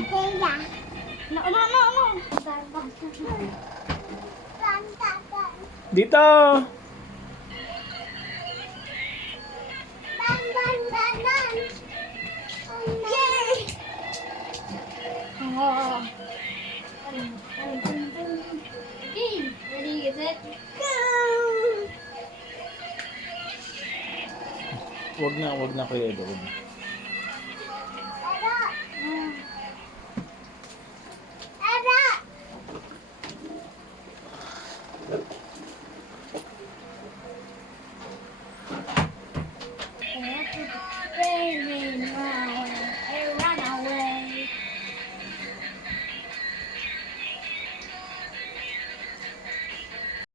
No, no, no, no. Dito! Yay! Oh. Okay, ready, set, go! Wag na Kuya Edo. Wag na. Ada!